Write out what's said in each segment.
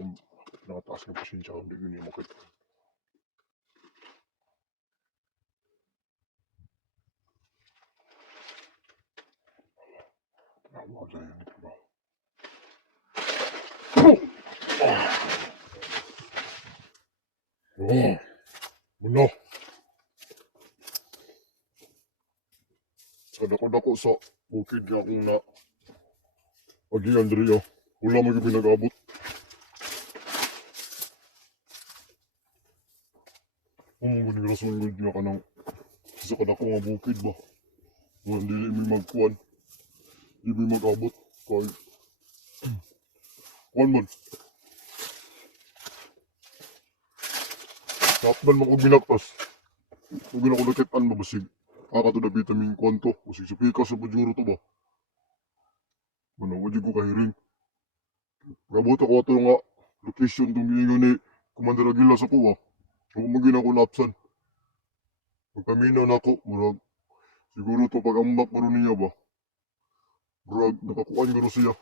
kung nakataas na pasensya kung hindi nyo makita. Tama sa yan ito ba? Oh, muna. Sa dako-dako sa bukid niya akong na agian diri oh. Wala mo yung pinag-abot. Ang rason gud niya ka ng sa kadako nga bukid ba. Wala dili may magkuhan. Di may mag-abot. Kaya kuhan man. Tapdan mo kong binaktas. Kung ginakulakitan ba basig. Kakato na vitamin kwanto. Basig sa pika sa bujuro to ba. Manawad ko kahiring. Gabot ako ito nga location itong gilingon ni Commander Aguila sa kuha. Kung magin ako napsan. Pagkaminaw na ako, murag. Siguro to pag-ambak maro niya ba. Murag, nakakuan guro siya.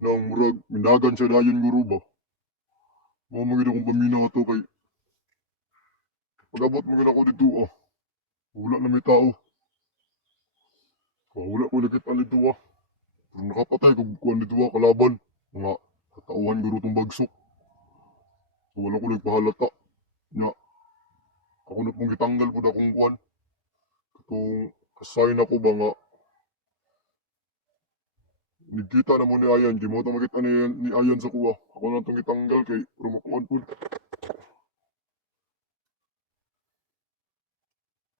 Nang murag, minagan siya dayon guro ba. Mga magin akong paminaw ito kay. Pag-abot magin ako dito ah. Wala na may tao. Wala ko nakitaan dito ah. Pero nakapatay kung kuhan dito ah, kalaban. Mga katauhan guro itong bagsok. So wala ko nagpahalata. Nya, ako na pong gitanggal po na akong kuhan. Itong kasign ako ba nga. Nagkita na mo ni Ayan. Di mo ito makita ni Ayan sa kuha. Ako na itong gitanggal kay rumakuhan po.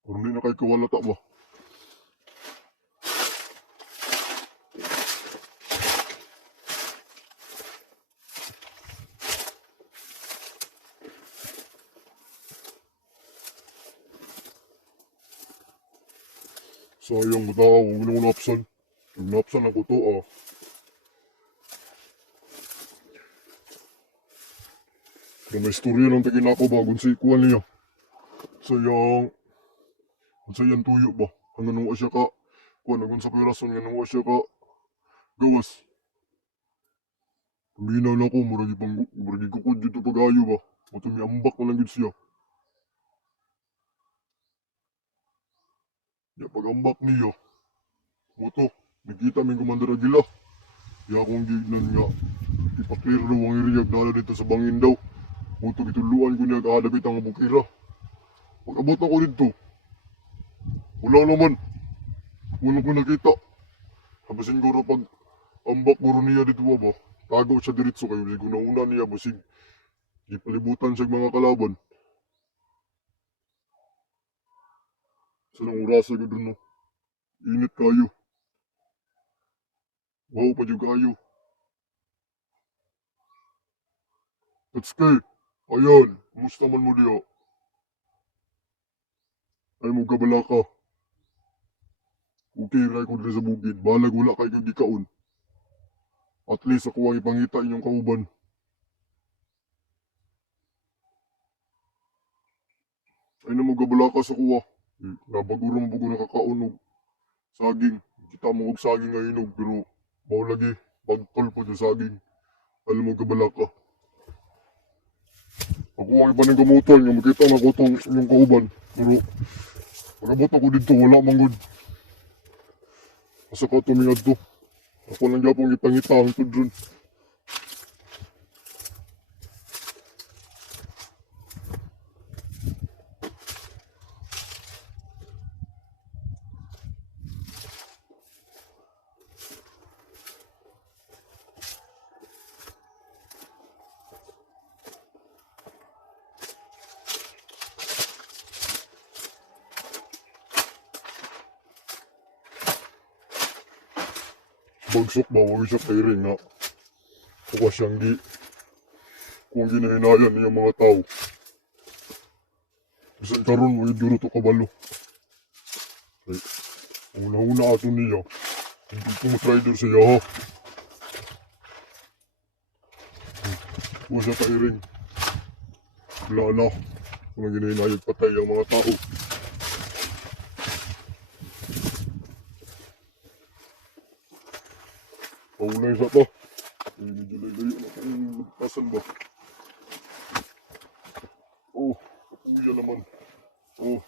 Pero hindi na kayo kawalata ba. Sayang mo tao, huwag na ko napsan. Yung napsan ako to ah. Kaya may istorya lang tagin ako bagon si kuhan niya. Sayang tuyo ba? Hanggang nung asya ka, kuhan nagun sa pirason, hanggang nung asya ka gawas. Paminaw na ako, muragi kukod dito pag-ayo ba? Matumi ambak na lang gid siya. Ya pag-ambak niya, moto, nakita may Commander Aguila. Ya akong gignan nga, ipaklir daw ang iriyag dala dito sa bangin daw. Moto gituluan ko niya kaadabit ang bukira. Pag-abot ako dito, wala naman. Wala ko nakita. Habasin ko pag ambak guro niya dito ba? Tago siya diritso kayo. Hindi ko nauna niya basig. Ipalibutan siya mga kalaban. Sanang orasa ko dun no. Init kayo. Wow pa dyan kayo. Tatsuke, ayan. Kumusta man mo diya? Ay mo kabala ka. Okay, ray ko dito sa bukid. Balag wala kayo kang gikaon. At least ako ang ipangita inyong kauban. Ay na magabala ka sa kuha. Nabaguro mo bago nakakaon og saging. Kita mo og saging nga hinog pero mao lagi pagtol po sa saging. Alam mo kabala ka. Ako ang iba ng gamutol nga makita na ko itong inyong kauban. Pero pag-abot ako dito wala manggod. Asa ka tumingad to. Ako lang gapong ipangita ang tudron. Bagsok ba, huwag siya kairing nga. Kuha siyang kung ginahinayan niya mga tao. Bisan karon mo yung to kabalo. Ay, una-una ato niya. Hindi ko mag-rider siya ha. Kuha siya kairing. Wala na. Kung ginahinayan patay ang mga tao. Paulay sa to. Eh, medyo layo na kung lagpasan ba. Oh, kapuya naman. Oh,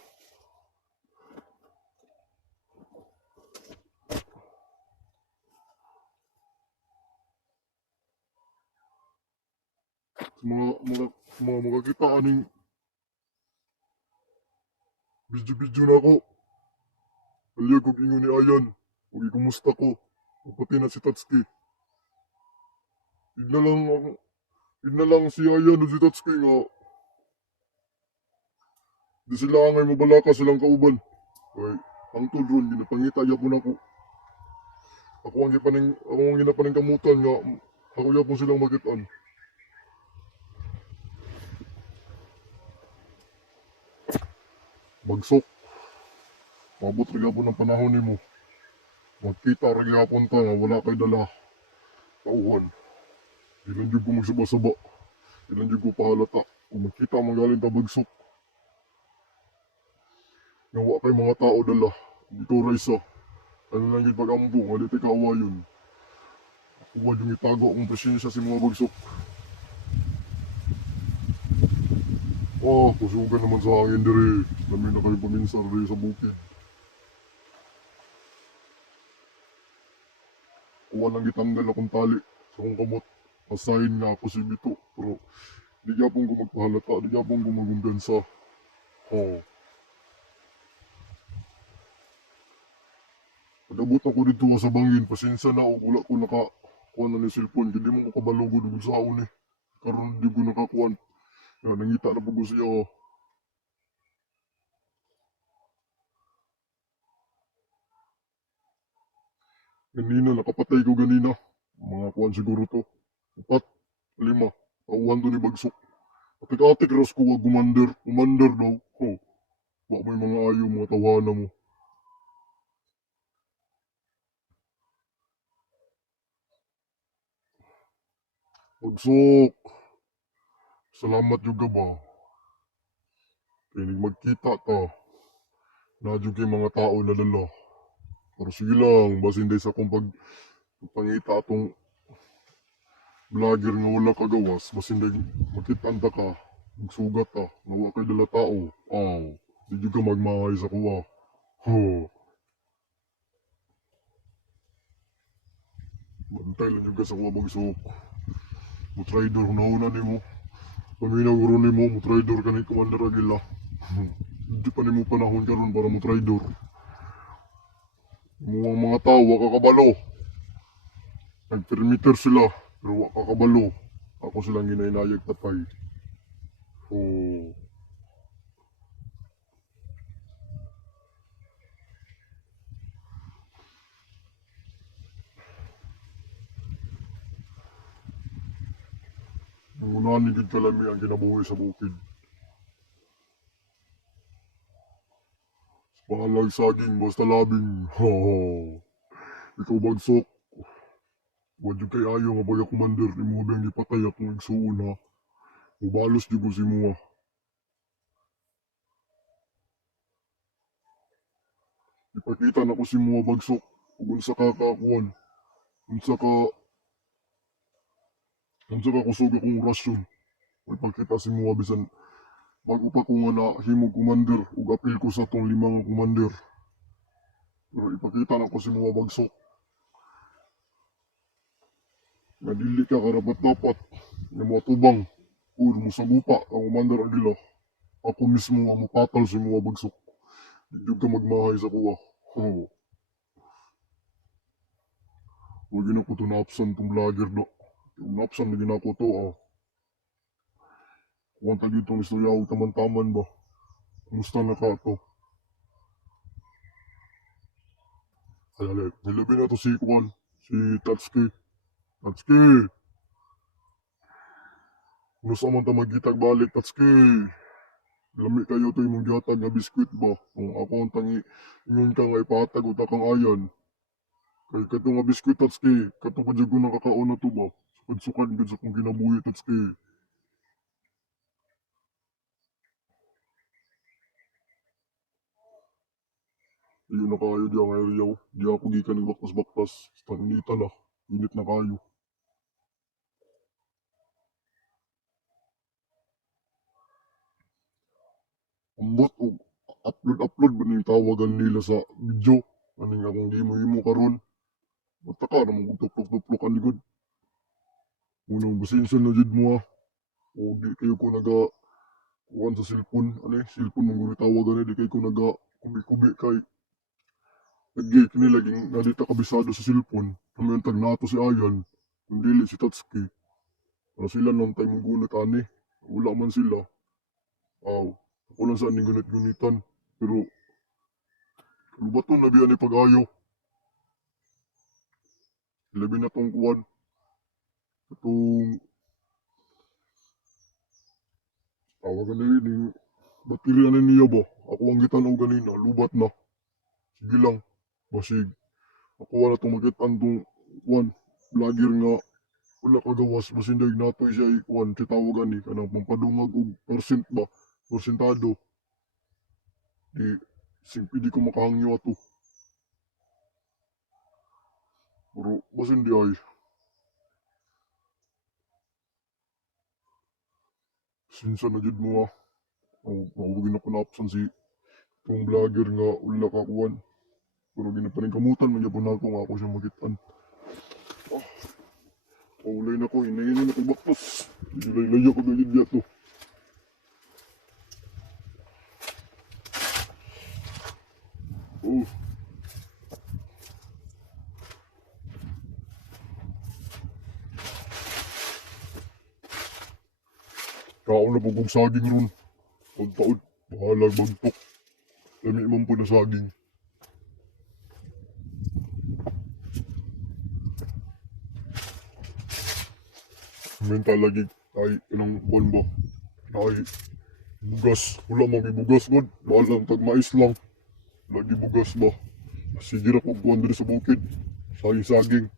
mga makakita aning video na ako. Aliyag kong ingon ni Ayan. Huwag kumusta ko. Pati na si Tatsuki. Igna lang ako. Igna lang si Ayan o si Tatsuki nga. Di sila angay mabalaka silang kauban. Ay, ang tulron, ginapangita yapon ako. Ako ang ginapaning kamutan nga. Ako yapon silang makitaan. Bagsok. Mabot rin yapon ang panahon ni mo. Magkita rin yapon ta nga wala kay dala. Tauhan. Ilan dyan ko magsaba-saba. Ilan dyan ko pahalata. Kung magkita magaling ta bagsok. Nawa kay mga tao dala. Dito Raisa. Ano lang yung pag-ambong. Wali tayo kaawayon. Huwag yung itago kung presensya si mga bagsok. Oh, kusugan naman sa hangin diri. Lami na kayo paminsar diri sa bukid. Kuha lang gitanggal akong tali sa kong kamot. Asahin nga ako si Bito. Pero di gyapon ko magpahalata. Di gyapon ko magumpensa. Oh. Pag-abot ako dito sa bangin. Pasensya na o wala ko nakakuha na ni cellphone. Hindi mo ko kabalugod ug saon eh. Karon di ko nakakuha. Ya, nangita na po ko siya. Ganina, nakapatay ko ganina. Mga kuwan siguro to. 4, 5. Tauhan to ni Bagsok. Atik-atik ras ko wag gumander. Gumander daw. Oh, baka may mga ayaw mga tawanan mo. Bagsok! Salamat juga ba? Kaya magkita ta. Nadyo kay mga tao na dala. Pero sige lang, basin day sa kong pangita atong vlogger nga wala kagawas. Basin day makitanta ka. Magsugat ka. Nawa kay dala tao. Aw. Di juga magmahay sa kuwa. Oh. Bantay lang juga sa kuwa bagsok. Mutraidor na una ni mo. Paminaw guro ni mo, mutraidor ka ni Commander Aguila. Hindi pa ni mo panahon karon para mutraidor. Mga tao, wakakabalo. Nag-perimeter sila, pero wakakabalo. Ako silang ginainayag tatay. Oh. Ang unahan ni Gid Kalami ang kinabuhi sa bukid. Pahalag saging, basta labing. Ha ha. Ikaw bagsok. Wadyo kay ayo nga baga commander ni mo bang ipatay akong igsuon ha. Ubalos jud ko si mo ha. Ipakita na ko si mo bagsok. Ug unsa ka kakuan. Unsa ka unsa ka kusog akong rasyon. Ipakita si mo bisan bago pa ko nga nahimog commander ug apil ko sa tong 5 nga commander. Pero ipakita na ko si mga bagsok nga dili ka karapat-dapat nga mga tubang ug mo sa gupa ang commander Aguila. Ako mismo ang mapatal si mga bagsok. Di ka magmahay sa kuwa. Oh, huwag na ko ito naapsan itong vlogger do. Naapsan na ginako to ah. Kuwanta dito ang istorya o taman-taman ba. Kumusta na ka to? Alala, nilabin na to si Kwan. Si Tatsuki. Tatsuki! Kumusta man ta magkitag balik Tatsuki? Lami kayo to imong gihatag nga biskwit ba? Kung ako ang tangi, ingon ka nga ipatag o takang ayan. Kay kato nga biskwit Tatsuki, kato pa dyan ko nakakaon na to ba? Sukad-sukad gud sa kong kinabuhi Tatsuki. Iyo na kayo di ang area. Di ako gikan ng baktas-baktas. Sa inita na. Init na kayo. ambot o upload ba ning tawagan nila sa video. Aning akong himo karon. Mataka naman kung tuplok-tuplok ang likod. Unang basensya na jud mo ah. O di kayo ko naga kuhan sa cellphone. Ano eh, cellphone mong guri tawagan eh. Di kayo ko naga kubi-kubi kay nag-gay kini laging nadita kabisado sa cellphone. Naman tag nato si Ayan. Kung dili si Tatsuki. Para sila nang tayo mong gunit ani. Wala man sila. Aw. Ako lang saan ning gunit-gunitan. Pero lubaton na biyan ni pag-ayo. Labi na tong kuhan. Itong tawagan na rin. Baterya na niya ba? Ako ang gitanaw ganina. Lubat na. Sige lang. Basig. Ako wala itong makitaan itong kuhan. Vlogger nga. Wala kagawas. Basin dahil natoy siya kuhan. Si tawagan ni. Kanang pampadungag og percent ba? Persentado. Di ko makahangyo ato. Pero basin di ay. Sinsa na jud mo ah. Ako ginapanapsan si itong vlogger nga wala kakuhan. Pero ginapaningkamutan man yapon ako nga ako siya magitan. Paulay na ko, hinainin na ko baktos. Layo ko gagid niya to. Oh. Kaon na pagkong saging ron. Pagtaon, bahalag bagtok. Lami man po na saging. Mental lagi ay inang kuhan ba? Ay bugas. Wala bugas god. Bahalang tag mais lang. Lagi bugas ba? Sige na kung kuhan dito sa bukid. Saging.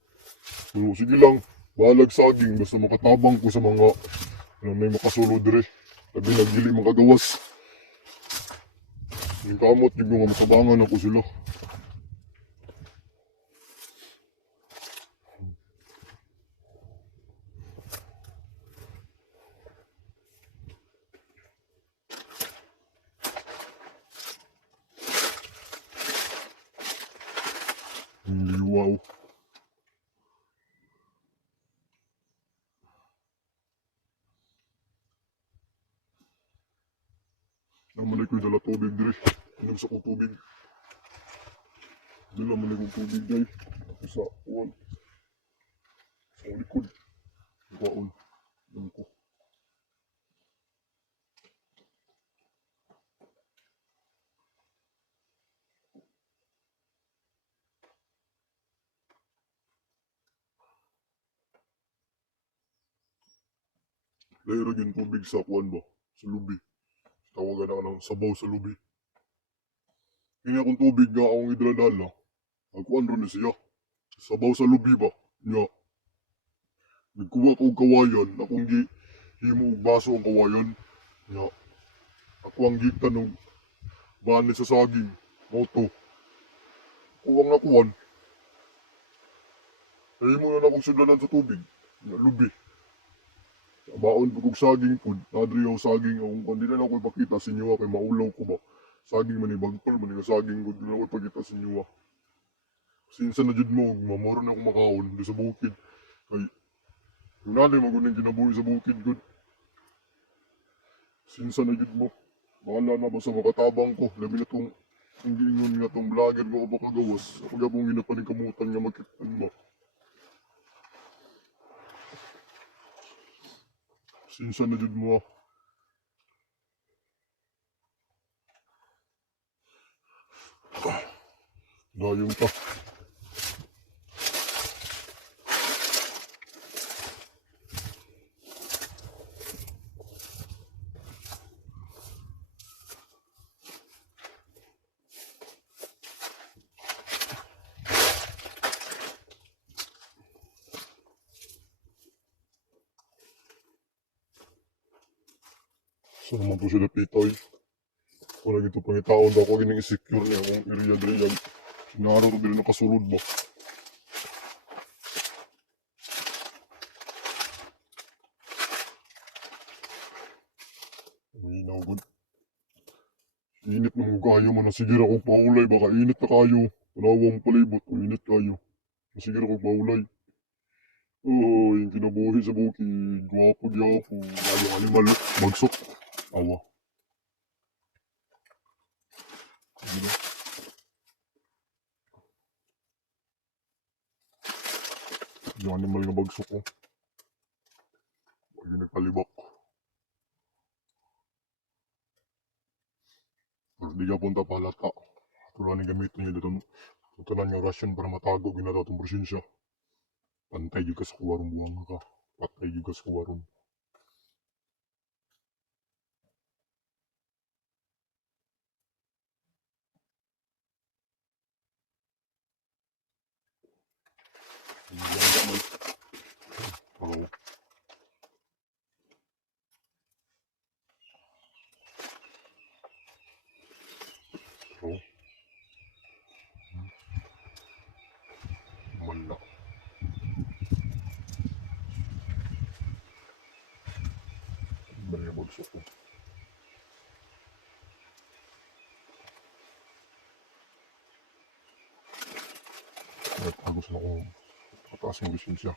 Pero sige lang. Bahalag saging. Basta makatabang ko sa mga may makasulo dire. Labi nagdili makagawas. Yung kamot, yung mga matabangan ako sila. Wow. Naman ko dala tubig dire. Inom sa kong tubig. Dala man akong tubig dahil. Ako sa uwan. Sa likod. Ikaon. Inom ko. Layro yung tubig sa kuwan ba? Sa lubi. Tawagan na ng sabaw sa lubi. Kaya akong tubig nga akong idala-dala. Agkuhan ron na siya. Sabaw sa lubi ba? Nya. Nagkuha ko og kawayan. Akong himo og baso ang kawayan. Nya. Ako ang gitan ng bani sa saging. Moto. Kuwang nakuhan. Himo na akong sudanan sa tubig. Nya lubi. Baon ko kog saging pud. Nadri yung saging akong kundi na ako ipakita sa inyo kay maulaw ko ba. Saging man ni bagpal man ni saging gud na ako ipakita sa inyo. Sinsa na jud mo mamoro na akong makaon di sa bukid. Kay nanay maguning ginabuhi sa bukid gud. Sinsa na jud mo. Bahala na ba sa makatabang ko. Labi na tong hindi ingon nga tong vlogger ko pa kagawas. Ako gabong ginapaning kamutan nga magkitan ba. Sinsa na jud mo. Dayong pa. So naman po sila pitoy. Kung lagi ito pangitaon daw ako gining secure niya akong area diri yan. Sinaro to dili nakasulod ba. Uy, no good. Ayaw mo na sige ra kong paulay, baka init na kayo. Tanawang palibot, kung init kayo. Sige ra kong paulay. Oh, yung kinabuhi sa bukid. Gwapo, gwapo. Lalo animal, bagsok. Awa. Sige na. Yung animal nga bagsok ko. Lagi nagpalibak. Pero di ka punta palata. Tulan ang gamit niya dito. Tutulan nga rasyon para matago ginata itong presensya. Pantay juga sa kuwarong buwang ka. Patay juga sa kuwarong. Hindi lang gamay. Pagaw. So, manda. Balik ang bagsok ko. Nagtagos na ako. Pataas yung presensya.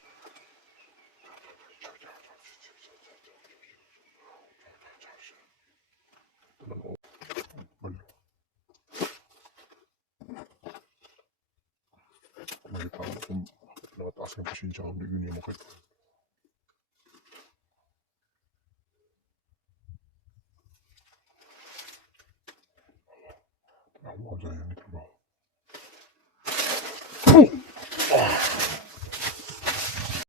Talan ako. Balik. Nakita ko kung nakataas yung presensya kung di ganyan makita. Trabaho ko dyan yung trabaho.